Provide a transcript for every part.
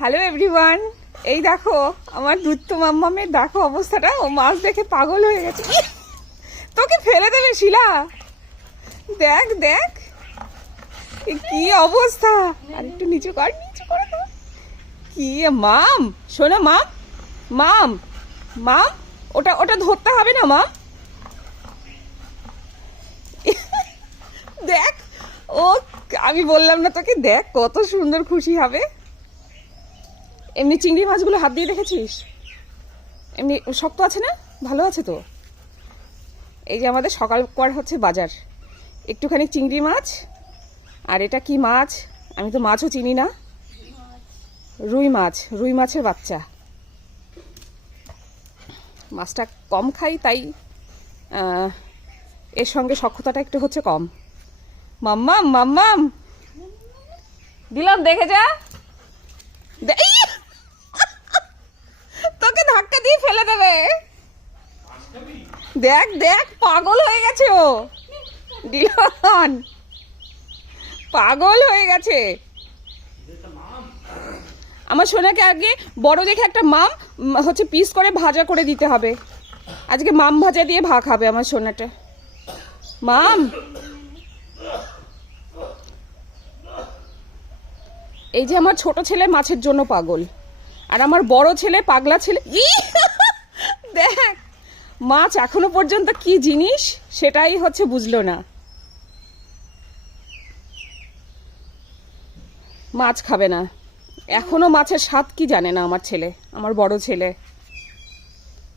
Hello everyone, এই দেখো আমার দুধ মাম্মামের দেখো অবস্থাটা। ও মাছ দেখে পাগল হয়ে গেছে। তোকে ফেলে দেবে শিলা। দেখ দেখ কি অবস্থা। আর একটু নিচু কর, নিচু করে তো। কি মাম, শোনো মাম, মাম মাম, ওটা ওটা ধরতে হবে না মাম। দেখ ও, আমি বললাম না তোকে, দেখ কত সুন্দর খুশি হবে। এমনি চিংড়ি মাছগুলো হাত দিয়ে দেখেছিস? এমনি শক্ত আছে না? ভালো আছে তো। এই যে আমাদের সকাল কর হচ্ছে বাজার, একটুখানি চিংড়ি মাছ। আর এটা কি মাছ আমি তো মাছও চিনি না। রুই মাছ, রুই মাছের বাচ্চা। মাছটা কম খাই তাই এর সঙ্গে সখ্যতাটা একটু হচ্ছে কম। মাম্মাম মাম্মাম দিলাম, দেখে যা। তোকে ধাক্কা দিয়ে ফেলে দেবে। দেখ দেখ পাগল হয়ে গেছে ও। ডিলন পাগল হয়ে গেছে। আমার সোনাকে আগে বড় দেখে একটা মাম হচ্ছে পিস করে ভাজা করে দিতে হবে। আজকে মাম ভাজা দিয়ে ভাগ খাবে আমার সোনাটা। মাম, এই যে আমার ছোট ছেলে মাছের জন্য পাগল, আর আমার বড় ছেলে পাগলা ছেলে। দেখ মাছ এখনো পর্যন্ত কি জিনিস সেটাই হচ্ছে বুঝলো না। মাছ খাবে না এখনো, মাছের স্বাদ কি জানে না আমার ছেলে, আমার বড় ছেলে।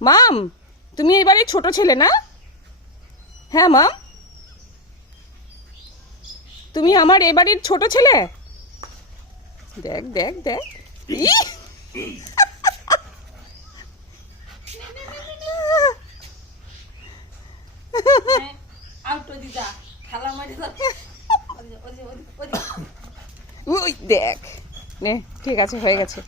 মাম, তুমি এবারে ছোট ছেলে না? হ্যাঁ মাম, তুমি আমার এবারের ছোট ছেলে। দেখ দেখ দেখ। ওই দেখ নে, ঠিক আছে হয়ে গেছে।